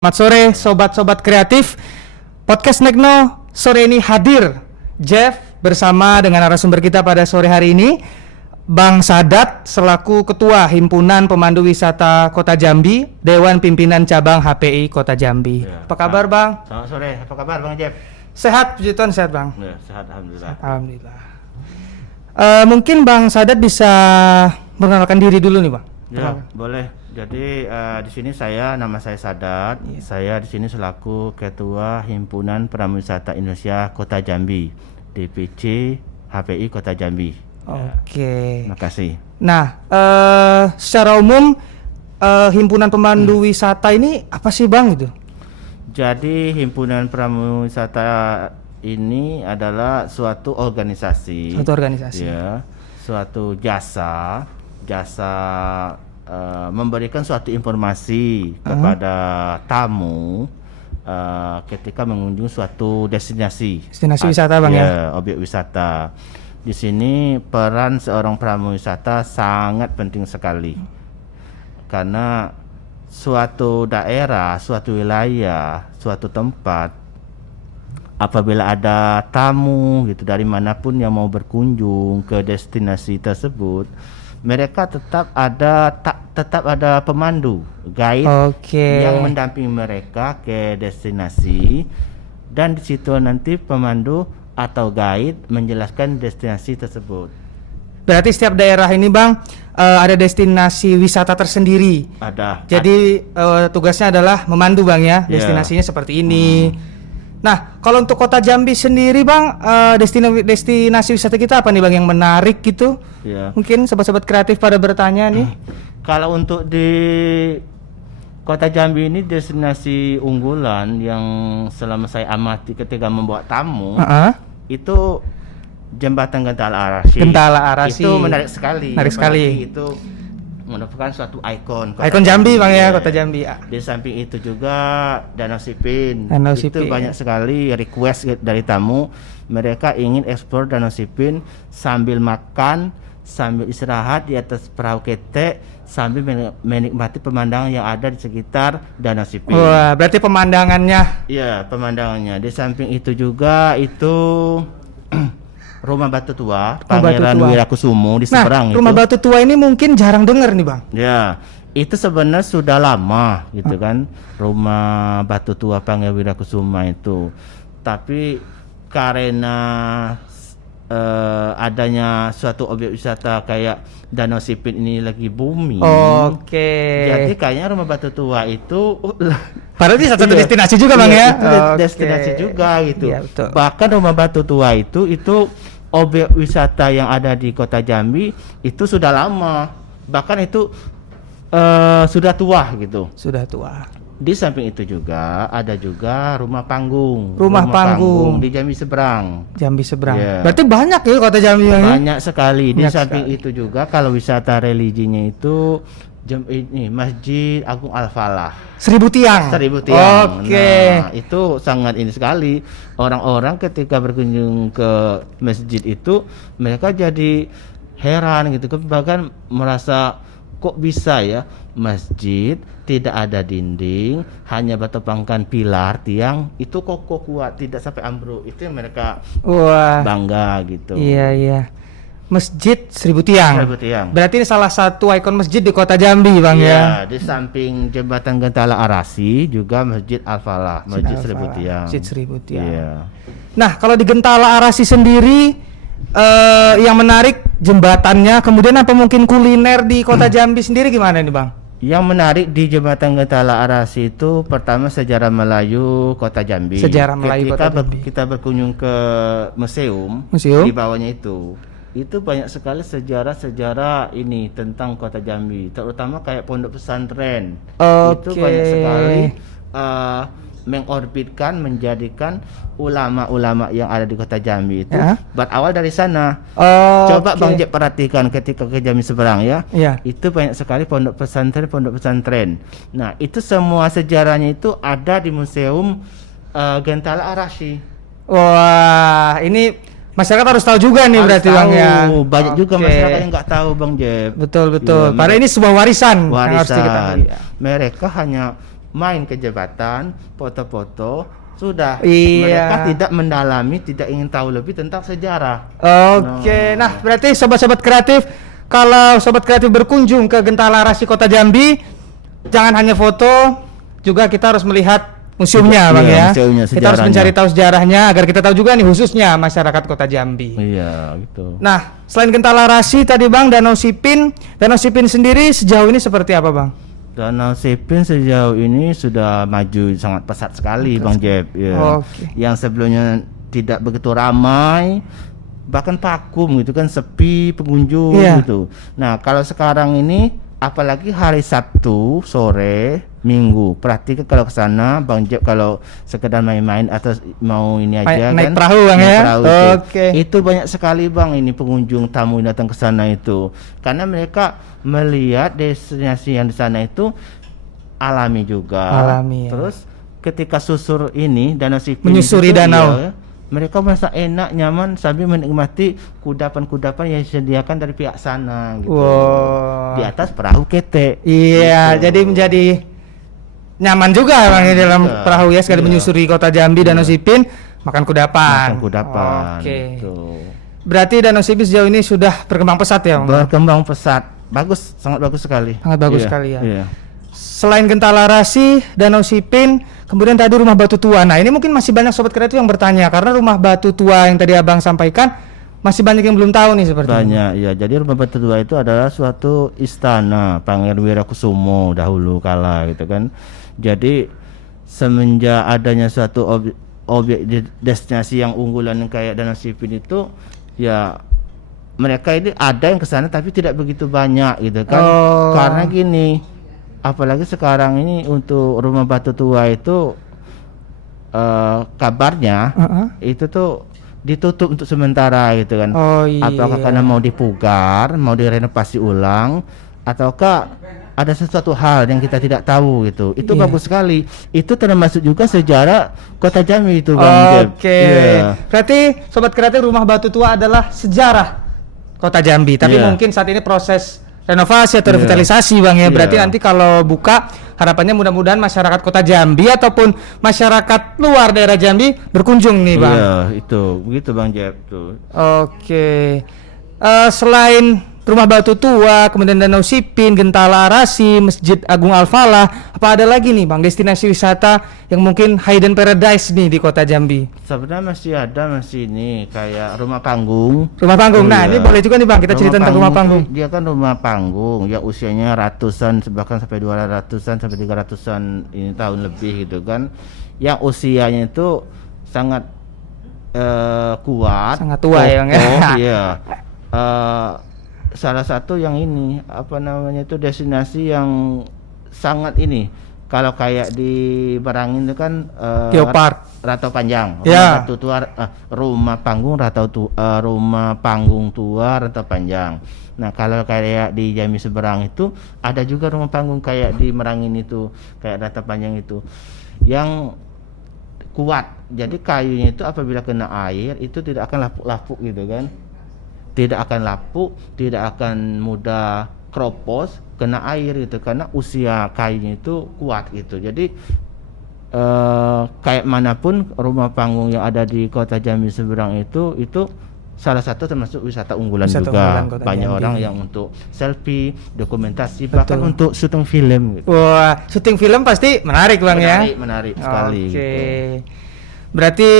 Selamat sore sobat-sobat kreatif. Podcast Nekno sore ini hadir Jeff bersama dengan narasumber kita pada sore hari ini, Bang Sadat selaku Ketua Himpunan Pemandu Wisata Kota Jambi, Dewan Pimpinan Cabang HPI Kota Jambi. Ya, apa kabar Bang? Selamat sore, apa kabar Bang Jeff? Sehat, puji Tuhan, sehat Bang. Ya, sehat alhamdulillah. Alhamdulillah. Mungkin Bang Sadat bisa mengenalkan diri dulu nih Bang. Ya, boleh. Jadi di sini nama saya Sadat. Iya. Saya di sini selaku Ketua Himpunan Pemandu Wisata Indonesia Kota Jambi, DPC HPI Kota Jambi. Oke. Terima kasih. Nah, secara umum Himpunan Pemandu Wisata ini apa sih Bang gitu? Jadi Himpunan Pemandu Wisata ini adalah suatu organisasi. Suatu organisasi. Ya, suatu jasa memberikan suatu informasi kepada tamu ketika mengunjungi suatu destinasi Wisata Bang ya. Objek wisata. Di sini peran seorang pemandu wisata sangat penting sekali, karena suatu daerah, suatu wilayah, suatu tempat, apabila ada tamu gitu dari manapun yang mau berkunjung ke destinasi tersebut, mereka tetap ada pemandu, guide yang mendampingi mereka ke destinasi, dan di situ nanti pemandu atau guide menjelaskan destinasi tersebut. Berarti setiap daerah ini Bang ada destinasi wisata tersendiri. Ada. Jadi tugasnya adalah memandu Bang ya, destinasinya seperti ini. Nah, kalau untuk Kota Jambi sendiri Bang, destinasi wisata kita apa nih Bang yang menarik gitu? Ya. Mungkin sobat-sobat kreatif pada bertanya nih. Kalau untuk di Kota Jambi ini destinasi unggulan yang selama saya amati ketika membawa tamu, itu Jembatan Gentala Arasi. Gentala Arasi. Itu menarik sekali. Menarik sekali. Itu merupakan suatu ikon Ikon Jambi Bang ya, Kota Jambi. Di samping itu juga Danau Sipin. Danau itu Sipin. banyak sekali request dari tamu, mereka ingin eksplor Danau Sipin sambil makan, sambil istirahat di atas perahu ketek, sambil menikmati pemandangan yang ada di sekitar Danau Sipin. Wah, berarti pemandangannya. Iya, pemandangannya. Di samping itu juga itu Rumah Batu Tua, Pangeran Wirakusumo di seberang. Nah, Rumah Batu Tua ini mungkin jarang dengar nih Bang. Ya, itu sebenarnya sudah lama gitu kan, Rumah Batu Tua Pangeran Wirakusumo itu. Tapi karena adanya suatu objek wisata kayak Danau Sipin ini lagi booming. Jadi kayaknya Rumah Batu Tua itu padahal ini satu destinasi juga Bang ya. Destinasi juga gitu. Iya, betul. Bahkan Rumah Batu Tua itu objek wisata yang ada di Kota Jambi itu sudah lama. Bahkan itu sudah tua gitu. Sudah tua. Di samping itu juga ada juga rumah panggung. Rumah panggung di Jambi seberang. Jambi seberang. Yeah. Berarti banyak ya Kota Jambi Bang. Banyak sekali. Di Banyak samping sekali. itu juga kalau wisata religinya itu ini Masjid Agung Al-Falah. 1000 tiang. 1000 tiang. Oke. Nah, itu sangat ini sekali. Orang-orang ketika berkunjung ke masjid itu, mereka jadi heran gitu, bahkan merasa kok bisa ya masjid tidak ada dinding, hanya bertopangkan pilar tiang, itu kokoh kuat, tidak sampai ambruk. Itu yang mereka bangga gitu. Iya. Masjid 1000 tiang. 1000 tiang. Berarti ini salah satu ikon masjid di Kota Jambi Bang ya. Di samping Jembatan Gentala Arasi juga Masjid Al-Falah, Masjid 1000 tiang. Masjid 1000 tiang. Iya. Nah, kalau di Gentala Arasi sendiri yang menarik jembatannya, kemudian apa mungkin kuliner di Kota Jambi sendiri gimana nih Bang? Yang menarik di Jembatan Gentala Arasi itu pertama sejarah Melayu Kota Jambi. Sejarah Melayu Kota Jambi. Kita berkunjung ke museum di bawahnya itu banyak sekali sejarah-sejarah ini tentang Kota Jambi, terutama kayak pondok pesantren. Itu banyak sekali mengorbitkan, menjadikan ulama-ulama yang ada di Kota Jambi itu berawal dari sana. Coba Bang Jep perhatikan ketika ke Jambi seberang ya. Itu banyak sekali pondok pesantren. Nah, itu semua sejarahnya itu ada di Museum Gentala Arasi. Wah, ini masyarakat harus tahu juga nih berarti Bang ya. Banyak juga masyarakat yang nggak tahu Bang Jeb. Betul. Padahal ini sebuah warisan yang harus diketahui. Mereka hanya main ke jembatan, foto-foto, sudah. Iya. Mereka tidak mendalami, tidak ingin tahu lebih tentang sejarah. Oke, nah berarti sobat-sobat kreatif, kalau sobat kreatif berkunjung ke Gentala Rasi Kota Jambi, jangan hanya foto, juga kita harus melihat museumnya, Bang Iya, ya. museumnya, Kita harus sejarahnya. mencari tahu sejarahnya agar kita tahu juga nih khususnya masyarakat Kota Jambi. Iya, gitu. Nah, selain Gentala Rasi tadi Bang, Danau Sipin sendiri sejauh ini seperti apa Bang? Danau Sipin sejauh ini sudah maju sangat pesat sekali, Bang Jeb. Ya. Oke. Yang sebelumnya tidak begitu ramai, bahkan vakum gitu kan, sepi pengunjung Iya. gitu. Nah, kalau sekarang ini apalagi hari Sabtu sore, Minggu, perhatikan kalau ke sana Bang Jeb, kalau sekedar main-main atau mau ini aja Naik kan, perahu, Bang, naik ya? perahu itu. Oke. Itu banyak sekali Bang ini pengunjung tamu yang datang ke sana itu, karena mereka melihat destinasi yang di sana itu alami juga. Alami, ya. Terus ketika susur ini Danau Sipin Menyusuri itu, danau. iya, mereka merasa enak, nyaman sambil menikmati kudapan-kudapan yang disediakan dari pihak sana gitu. Wow. Di atas perahu ketek. Iya, Gitu. jadi menjadi nyaman juga Bang di dalam Iya, perahu ya, sekali iya. menyusuri Kota Jambi, Danau Sipin, makan kudapan. Makan kudapan. Oke. Gitu. Berarti Danau Sipin sejauh ini sudah berkembang pesat ya, Bang? Berkembang pesat. Bagus, sangat bagus sekali. Sangat bagus Iya, sekali ya. Iya. Selain Gentala Rasi, Danau Sipin, kemudian tadi Rumah Batu Tua. Nah, ini mungkin masih banyak sobat kreatif yang bertanya karena Rumah Batu Tua yang tadi Abang sampaikan masih banyak yang belum tahu nih seperti ini. Banyak ya. Jadi Rumah Batu Tua itu adalah suatu istana Pangeran Wirakusumo dahulu kala gitu kan. Jadi semenjak adanya suatu objek destinasi yang unggulan yang kayak Danau Sipin itu, ya mereka ini ada yang ke sana tapi tidak begitu banyak gitu kan. Oh. Karena gini, apalagi sekarang ini untuk Rumah Batu Tua itu kabarnya itu tuh ditutup untuk sementara gitu kan. Oh, iya. Apakah karena mau dipugar, mau direnovasi ulang, ataukah ada sesuatu hal yang kita tidak tahu gitu. Itu Iya. bagus sekali. Itu termasuk juga sejarah Kota Jambi itu, Bang Jeb. Oke. Iya. Berarti sobat kreatif Rumah Batu Tua adalah sejarah Kota Jambi, tapi Iya. mungkin saat ini proses renovasi atau Iya. revitalisasi Bang ya. Berarti Iya. nanti kalau buka, harapannya mudah-mudahan masyarakat Kota Jambi ataupun masyarakat luar daerah Jambi berkunjung nih Bang. Iya, itu. Begitu Bang Jeb tuh. Oke. Selain Rumah Batu Tua, kemudian Danau Sipin, Gentala Rasi, Masjid Agung Al-Falah, apa ada lagi nih Bang destinasi wisata yang mungkin hidden paradise nih di Kota Jambi? Sebenarnya masih ini kayak rumah panggung. Rumah panggung. Nah, Iya. ini boleh juga nih Bang kita cerita tentang rumah panggung. Dia kan rumah panggung yang usianya ratusan, bahkan sampai 200-an sampai 300-an ini tahun lebih gitu kan. Yang usianya itu sangat kuat. Sangat tua ya, Bang, ya. kokoh, Iya. Salah satu yang ini apa namanya itu destinasi yang sangat ini. Kalau kayak di Barangin itu kan Geopark. Ratau Panjang. Ya. Rumah panggung rumah panggung tua Ratau Panjang. Nah, kalau kayak di Jambi seberang itu ada juga rumah panggung kayak di Merangin itu, kayak Ratau Panjang itu. Yang kuat. Jadi kayunya itu apabila kena air itu tidak akan lapuk-lapuk gitu kan. Tidak akan lapuk, tidak akan mudah kropos kena air gitu, karena usia kayunya itu kuat gitu. Jadi kayak manapun rumah panggung yang ada di Kota Jambi seberang itu salah satu termasuk wisata unggulan Wisata juga. unggulan Kota Banyak Jambi. orang yang untuk selfie, dokumentasi, Betul. bahkan untuk syuting film gitu. Wah, syuting film pasti menarik Bang ya. Menarik sekali. Oke. Gitu. Berarti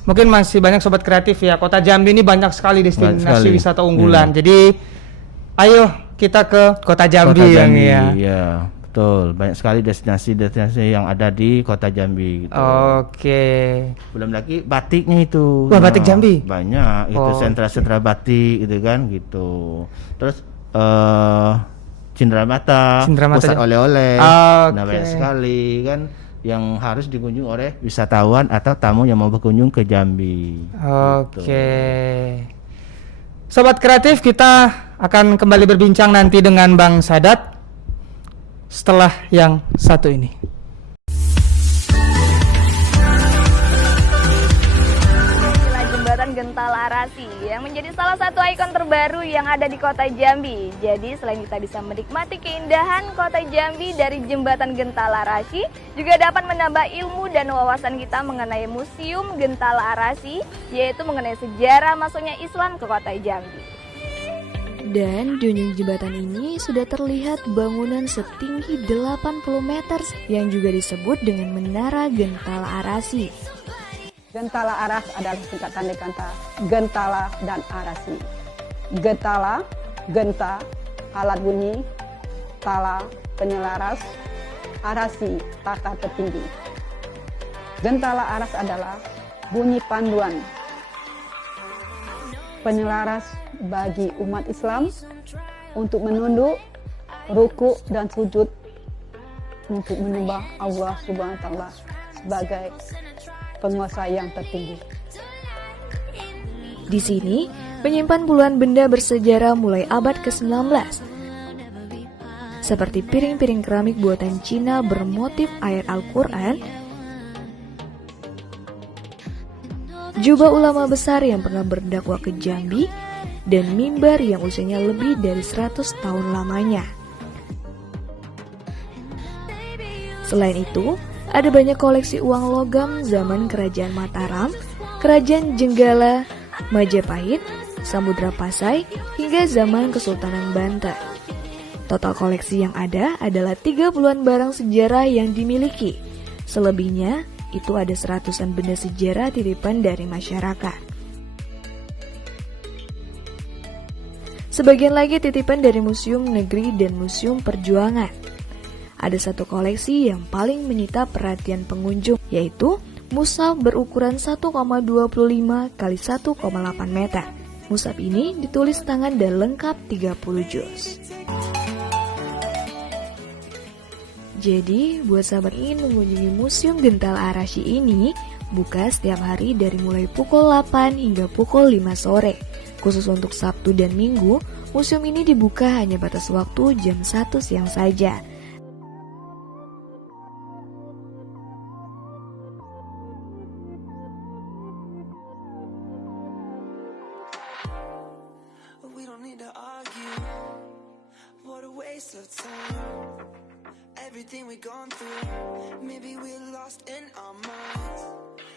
mungkin masih banyak sobat kreatif ya. Kota Jambi ini banyak sekali destinasi Banyak sekali. wisata unggulan. Jadi ayo kita ke Kota Jambi, Kota Bang Jambi, ya. ya, betul. Banyak sekali destinasi yang ada di Kota Jambi gitu. Oke. Belum lagi batiknya itu. Wah, batik Jambi? Banyak, itu Oh, sentra-sentra batik gitu kan gitu. Terus Cindramata, Cindramata pusat ya. oleh-oleh. Oke. Nah, banyak sekali kan yang harus dikunjungi oleh wisatawan atau tamu yang mau berkunjung ke Jambi. Oke. Gitu. Sobat kreatif, kita akan kembali berbincang nanti dengan Bang Sadat setelah yang satu ini. Inilah jembatan Gental Arasi yang menjadi salah satu ikon terbaru yang ada di kota Jambi. Jadi selain kita bisa menikmati keindahan kota Jambi dari jembatan Gental Arasi, juga dapat menambah ilmu dan wawasan kita mengenai Museum Gental Arasi, yaitu mengenai sejarah masuknya Islam ke kota Jambi. Dan di ujung jembatan ini sudah terlihat bangunan setinggi 80 meter yang juga disebut dengan Menara Gental Arasi. Gentala Aras adalah singkatan dari kata Gentala dan Arasi. Gentala, genta, alat bunyi, tala, penyelaras, Arasi, tata tertinggi. Gentala Aras adalah bunyi panduan penyelaras bagi umat Islam untuk menunduk, ruku dan sujud untuk menyembah Allah Subhanahu wa taala sebagai penguasa yang tertinggi. Di sini menyimpan puluhan benda bersejarah mulai abad ke-19. Seperti piring-piring keramik buatan Cina bermotif ayat Al-Qur'an, jubah ulama besar yang pernah berdakwah ke Jambi, dan mimbar yang usianya lebih dari 100 tahun lamanya. Selain itu, ada banyak koleksi uang logam zaman Kerajaan Mataram, Kerajaan Jenggala, Majapahit, Samudra Pasai, hingga zaman Kesultanan Banten. Total koleksi yang ada adalah 30-an barang sejarah yang dimiliki. Selebihnya, itu ada 100-an benda sejarah titipan dari masyarakat. Sebagian lagi titipan dari Museum Negeri dan Museum Perjuangan. Ada satu koleksi yang paling menyita perhatian pengunjung, yaitu mushaf berukuran 1,25 x 1,8 meter. Mushaf ini ditulis tangan dan lengkap 30 juz. Jadi, buat sahabat ingin mengunjungi Museum Gental Arasi ini, buka setiap hari dari mulai pukul 8 hingga pukul 5 sore. Khusus untuk Sabtu dan Minggu, museum ini dibuka hanya batas waktu jam 1 siang saja. We don't need to argue. What a waste of time. Everything we've gone through. Maybe we're lost in our minds.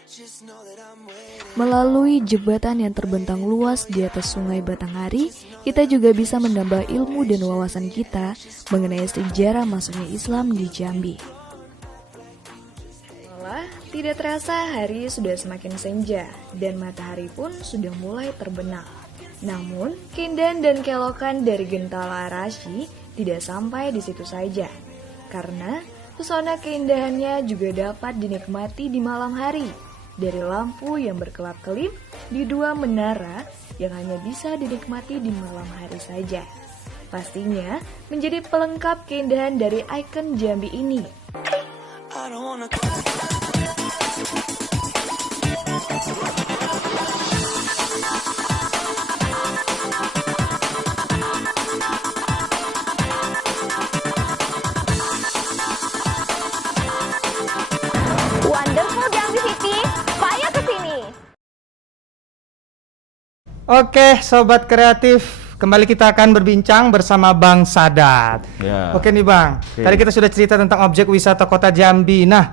Just know that I'm waiting. Melalui jembatan yang terbentang luas di atas Sungai Batanghari, kita juga bisa menambah ilmu dan wawasan kita mengenai sejarah masuknya Islam di Jambi. Tidak terasa hari sudah semakin senja dan matahari pun sudah mulai terbenam. Namun, keindahan dan keelokan dari Gental Arasi tidak sampai di situ saja. Karena pesona keindahannya juga dapat dinikmati di malam hari. Dari lampu yang berkelap-kelip di dua menara yang hanya bisa dinikmati di malam hari saja. Pastinya menjadi pelengkap keindahan dari ikon Jambi ini. I don't wanna Wonderful Jambi City, ayo ke sini. Oke, sobat kreatif, kembali kita akan berbincang bersama Bang Sadat. Ya. Oke nih Bang, Oke. tadi kita sudah cerita tentang objek wisata Kota Jambi. Nah,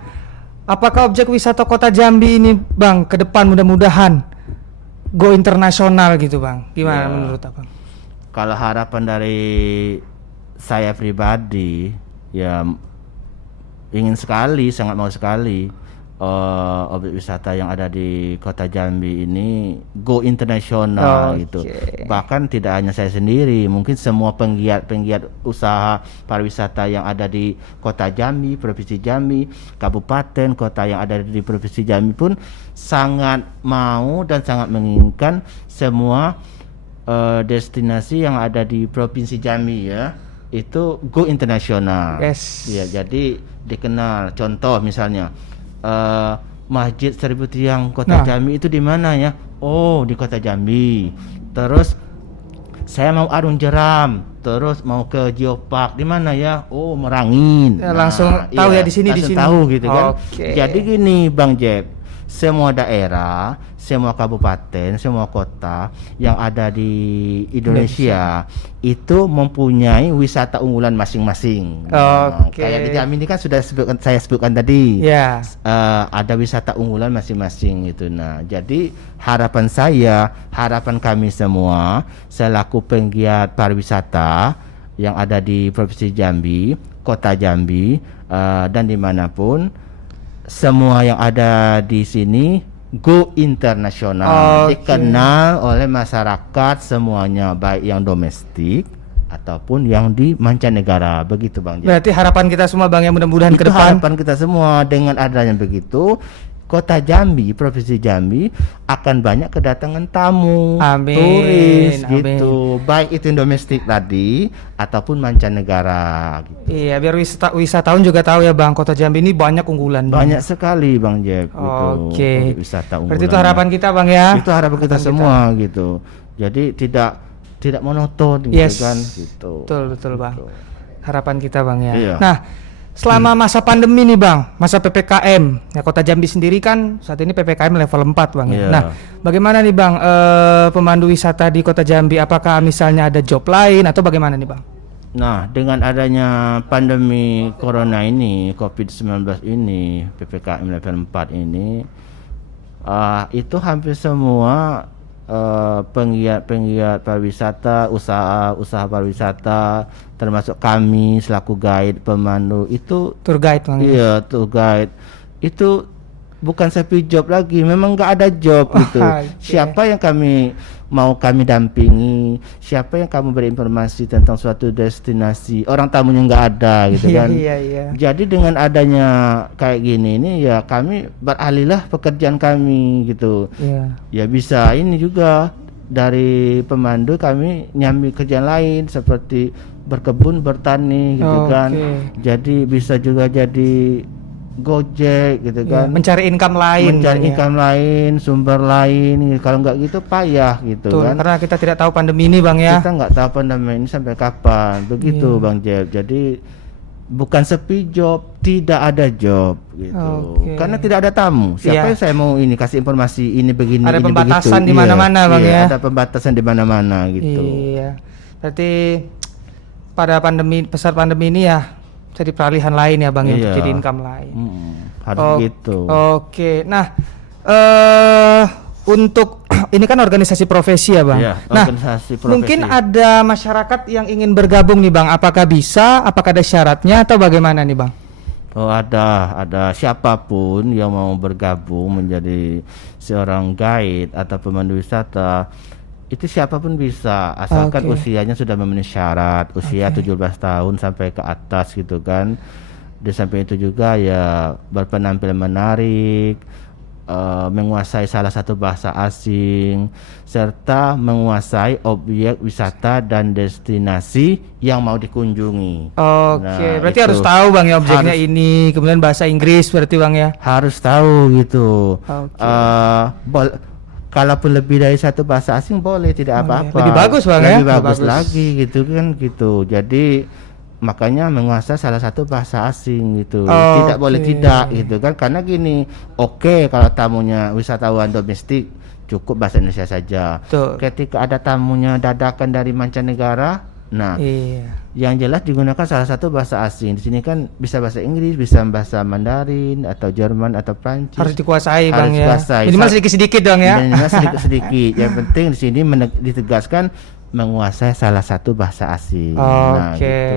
apakah objek wisata Kota Jambi ini Bang ke depan mudah-mudahan go internasional gitu Bang? Gimana Ya. menurut Abang? Kalau harapan dari saya pribadi, ya ingin sekali, sangat mau sekali objek wisata yang ada di Kota Jambi ini go internasional Oke. gitu. Bahkan tidak hanya saya sendiri, mungkin semua penggiat usaha pariwisata yang ada di Kota Jambi, Provinsi Jambi, kabupaten, kota yang ada di Provinsi Jambi pun sangat mau dan sangat menginginkan semua destinasi yang ada di Provinsi Jambi ya itu go internasional. Yes. Ya, jadi dikenal. Contoh misalnya Masjid Seribu Tiang Kota Nah. Jambi itu di mana ya? Oh, di Kota Jambi. Terus saya mau arung jeram, terus mau ke Geopark di mana ya? Oh, Merangin. Ya, langsung tahu ya di sini, di langsung sini. tahu gitu kan. Oke. Jadi gini Bang Jeb, semua daerah, semua kabupaten, semua kota yang ada di Indonesia itu mempunyai wisata unggulan masing-masing. Oke. Kayak di Jambi ini kan sudah saya sebutkan tadi. Ya. Ada wisata unggulan masing-masing itu. Nah, jadi harapan kami semua selaku penggiat pariwisata yang ada di Provinsi Jambi, Kota Jambi, dan dimanapun, semua yang ada di sini go internasional, dikenal oleh masyarakat semuanya, baik yang domestik ataupun yang di mancanegara. Begitu Bang. Berarti harapan kita semua Bang, yang mudah-mudahan ke Itu depan harapan kita semua, dengan adanya begitu Kota Jambi, Provinsi Jambi akan banyak kedatangan tamu, Amin. turis Amin. gitu, baik itu yang domestik tadi ataupun mancanegara gitu. Iya, biar wisatawan juga tahu ya Bang, Kota Jambi ini banyak unggulan. Banyak sekali Bang Jeff gitu. Oke. Wisata Berarti itu unggulannya. harapan kita Bang ya. Itu harapan kita semua gitu. Jadi tidak monoton gitu Yes. kan gitu. Betul Bang. Gitu. Harapan kita Bang ya. Iya. Nah, selama masa pandemi nih Bang, masa PPKM, ya Kota Jambi sendiri kan saat ini PPKM level 4 Bang ya. Iya. Nah, bagaimana nih Bang pemandu wisata di Kota Jambi? Apakah misalnya ada job lain atau bagaimana nih Bang? Nah, dengan adanya pandemi corona ini, COVID-19 ini, PPKM level 4 ini, itu hampir semua penggiat pariwisata, usaha pariwisata, termasuk kami selaku guide, pemandu itu, Tour guide Bang. iya, tour guide itu bukan sepi job lagi, memang nggak ada job gitu. Oke. Siapa yang kami dampingi, siapa yang kamu berinformasi tentang suatu destinasi, orang tamunya nggak ada gitu kan. Iya. Jadi dengan adanya kayak gini ini ya kami beralihlah pekerjaan kami gitu. Iya. Ya bisa ini juga dari pemandu kami nyambi kerjaan lain seperti berkebun, bertani gitu kan. Oke. Jadi bisa juga jadi Gojek gitu Iya, kan. mencari income lain. Mencari Bang, ya. income lain, sumber lain gitu. Kalau nggak gitu payah gitu Betul, kan. karena kita tidak tahu pandemi ini Bang ya. Kita nggak tahu pandemi ini sampai kapan. Begitu Iya. Bang Jeb. Jadi bukan sepi job, tidak ada job gitu. Oke. Karena tidak ada tamu. Siapa Iya. yang saya mau ini kasih informasi ini begini, Ada ini pembatasan begitu. di mana-mana, Bang, iya, ya. ada pembatasan di mana-mana gitu. Iya. Berarti pada saat pandemi ini ya jadi peralihan lain ya Bang ya, untuk Iya. jadi income lain. Harus gitu. Oke. Nah, untuk ini kan organisasi profesi ya Bang. Iya, Nah, organisasi profesi. mungkin ada masyarakat yang ingin bergabung nih Bang. Apakah bisa? Apakah ada syaratnya atau bagaimana nih Bang? Oh ada siapapun yang mau bergabung menjadi seorang guide atau pemandu wisata, itu siapapun bisa asalkan Oke. usianya sudah memenuhi syarat, usia 17 tahun sampai ke atas gitu kan. Di samping itu juga ya berpenampilan menarik, menguasai salah satu bahasa asing, serta menguasai objek wisata dan destinasi yang mau dikunjungi. Oke, Nah, berarti itu harus tahu Bang ya objeknya harus- ini, kemudian bahasa Inggris berarti Bang ya. Harus tahu gitu. Oke. Kalaupun lebih dari satu bahasa asing boleh, tidak apa-apa. Lebih bagus, Bang, ya? Lebih bagus Lebih bagus. lagi gitu kan gitu. Jadi makanya menguasai salah satu bahasa asing gitu. Tidak boleh Oke. tidak gitu kan. Karena gini, oke kalau tamunya wisatawan domestik cukup bahasa Indonesia saja. Betul. Ketika ada tamunya dadakan dari mancanegara, nah Iya. yang jelas digunakan salah satu bahasa asing. Di sini kan bisa bahasa Inggris, bisa bahasa Mandarin atau Jerman atau Prancis. Harus dikuasai Bang Harus ya. dikuasai. Minimal sedikit-sedikit dong ya. Minimal sedikit-sedikit. Yang penting di sini ditegaskan menguasai salah satu bahasa asing. Nah, Oke. gitu.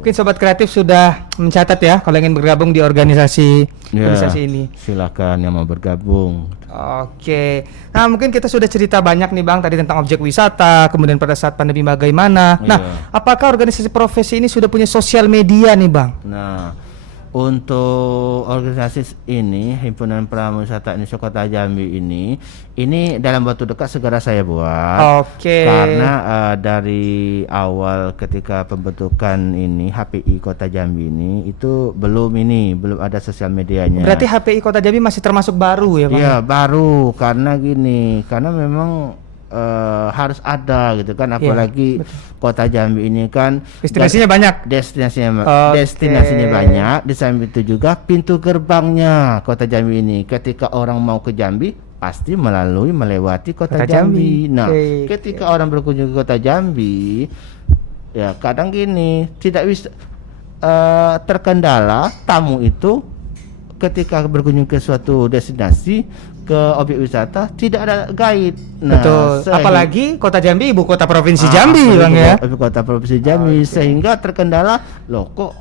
Mungkin sobat kreatif sudah mencatat ya kalau ingin bergabung di organisasi Ya, ini. silakan yang mau bergabung. Oke. Nah, mungkin kita sudah cerita banyak nih Bang tadi tentang objek wisata, kemudian pada saat pandemi bagaimana. Nah, Iya. apakah organisasi profesi ini sudah punya sosial media nih Bang? Nah, untuk organisasi ini, Himpunan Pramuwisata Indonesia Kota Jambi ini dalam waktu dekat segera saya buat. Oke. Karena dari awal ketika pembentukan ini HPI Kota Jambi ini itu belum ada sosial medianya. Berarti HPI Kota Jambi masih termasuk baru ya Bang? Iya, baru karena gini, karena memang harus ada gitu kan, apalagi Kota Jambi ini kan Destinasinya banyak. destinasinya banyak. Di samping itu juga pintu gerbangnya Kota Jambi ini, ketika orang mau ke Jambi pasti melewati Kota Jambi. Nah, ketika orang berkunjung ke Kota Jambi, ya kadang gini tidak bisa terkendala tamu itu ketika berkunjung ke suatu destinasi, ke objek wisata tidak ada guide. Nah, Betul. Apalagi Kota Jambi ibu kota provinsi Jambi, Bang ya. Ibu kota provinsi Jambi, sehingga terkendala, loh kok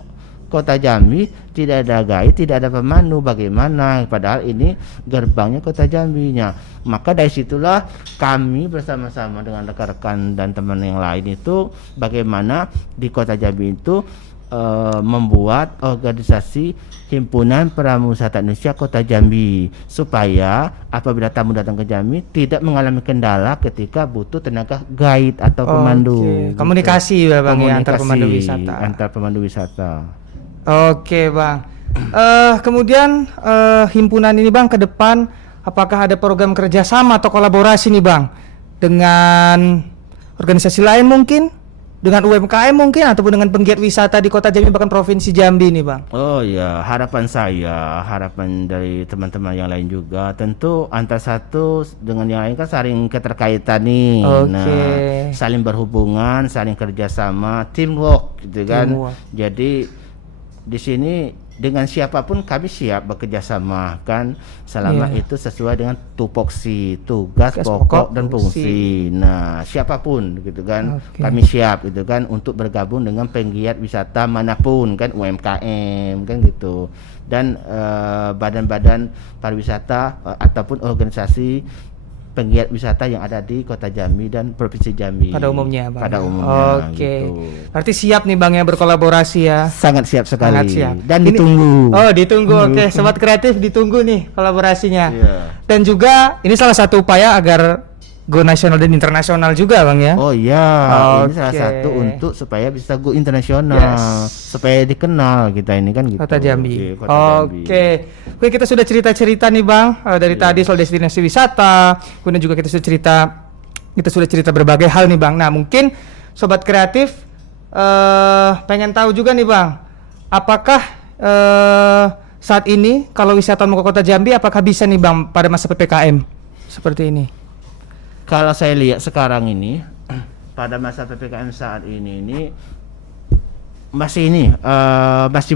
Kota Jambi tidak ada guide, tidak ada pemandu, bagaimana? Padahal ini gerbangnya Kota Jambi-nya. Maka dari situlah kami bersama-sama dengan rekan-rekan dan teman yang lain itu bagaimana di Kota Jambi itu membuat organisasi Himpunan Pramuwisata Indonesia Kota Jambi, supaya apabila tamu datang ke Jambi tidak mengalami kendala ketika butuh tenaga guide atau pemandu. Gitu. Komunikasi ya Bang ya, antar pemandu wisata. Oke Bang. Kemudian himpunan ini Bang ke depan apakah ada program kerjasama atau kolaborasi nih Bang dengan organisasi lain mungkin? Dengan UMKM mungkin ataupun dengan penggiat wisata di Kota Jambi bahkan provinsi Jambi nih Bang. Oh ya, harapan dari teman-teman yang lain juga tentu antara satu dengan yang lain kan saling keterkaitan nih. Nah, saling berhubungan, saling kerjasama, teamwork gitu kan. Jadi di sini dengan siapapun kami siap bekerja sama kan, selama itu sesuai dengan tupoksi, tugas pokok dan fungsi. Nah, siapapun gitu kan, kami siap gitu kan untuk bergabung dengan penggiat wisata manapun kan, UMKM kan gitu, dan badan-badan pariwisata ataupun organisasi penggiat wisata yang ada di Kota Jambi dan Provinsi Jambi pada umumnya Bang. Gitu. Berarti siap nih Bang ya berkolaborasi ya. Sangat siap sekali. Sangat siap. Dan ditunggu. Ditunggu. Oke, Sobat Kreatif ditunggu nih kolaborasinya. Dan juga ini salah satu upaya agar go nasional dan internasional juga Bang ya. Oh iya, ini salah satu untuk supaya bisa go internasional, supaya dikenal kita ini kan gitu. Kota Jambi. Oke, kita sudah cerita-cerita nih Bang dari tadi soal destinasi wisata, kemudian juga kita sudah cerita berbagai hal nih Bang. Nah mungkin Sobat Kreatif pengen tahu juga nih Bang, apakah saat ini kalau wisatawan mau ke Kota Jambi apakah bisa nih Bang pada masa PPKM seperti ini? Kalau saya lihat sekarang ini pada masa PPKM saat ini masih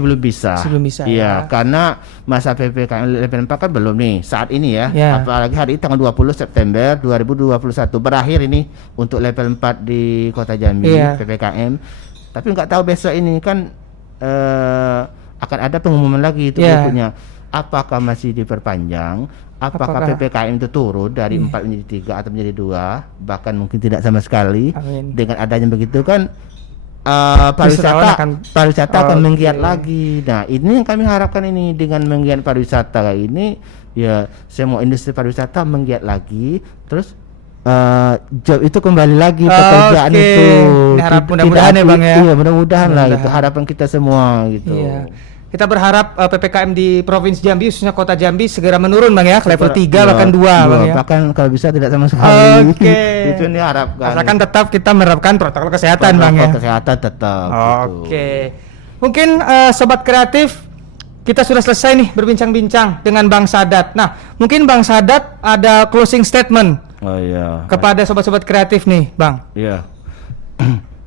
belum bisa. Iya, karena masa PPKM level 4 kan belum nih saat ini ya. Apalagi hari ini tanggal 20 September 2021 berakhir ini untuk level 4 di Kota Jambi PPKM. Tapi nggak tahu besok ini kan akan ada pengumuman lagi itu berikutnya. Apakah masih diperpanjang? Apakah PPKM itu turun dari 4 menjadi 3 atau menjadi 2, bahkan mungkin tidak sama sekali. Dengan adanya begitu kan pariwisata akan menggiat lagi. Nah, ini yang kami harapkan ini, dengan menggiat pariwisata kayak ini ya semua industri pariwisata menggiat lagi, terus job itu kembali lagi, pekerjaan itu. Mudah-mudahan ya Bang ya. Iya, mudah-mudahan lah itu harapan kita semua gitu. Kita berharap PPKM di Provinsi Jambi khususnya Kota Jambi segera menurun Bang ya ke level 3 bahkan 2 Bang ya. Bahkan kalau bisa tidak sama sekali. Itu yang diharapkan. Asalkan tetap kita menerapkan protokol kesehatan Bang ya. Protokol kesehatan tetap. Mungkin Sobat Kreatif kita sudah selesai nih berbincang-bincang dengan Bang Sadat. Nah, mungkin Bang Sadat ada closing statement kepada sobat-sobat kreatif nih Bang. Iya.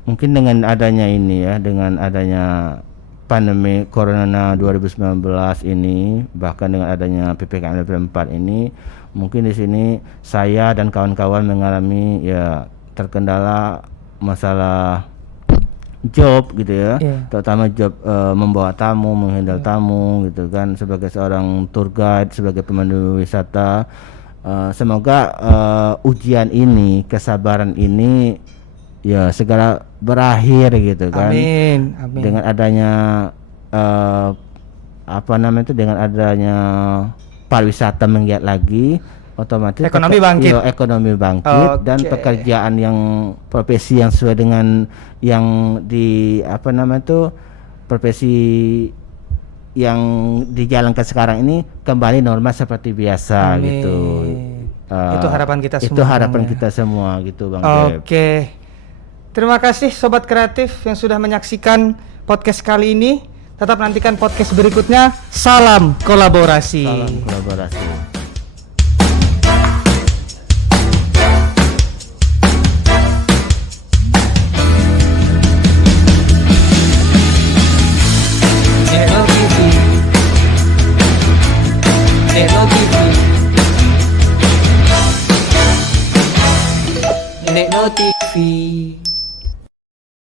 Mungkin dengan adanya ini ya, dengan adanya pandemi Corona 2019 ini, bahkan dengan adanya PPKM level 4 ini, mungkin di sini saya dan kawan-kawan mengalami ya terkendala masalah job gitu ya, terutama job membawa tamu, menghandle tamu gitu kan, sebagai seorang tour guide, sebagai pemandu wisata. Semoga ujian ini, kesabaran ini ya segera berakhir gitu kan. Amin. Dengan adanya dengan adanya pariwisata menggiat lagi, otomatis ekonomi bangkit dan pekerjaan yang profesi yang sesuai dengan yang profesi yang dijalankan sekarang ini kembali normal seperti biasa. Gitu. Itu harapan kita Itu semua, harapan Bang, ya. kita semua gitu Bang Jeff. Oke. Terima kasih Sobat Kreatif yang sudah menyaksikan podcast kali ini. Tetap nantikan podcast berikutnya. Salam kolaborasi. Salam kolaborasi. Neno TV. Neno TV. Neno TV.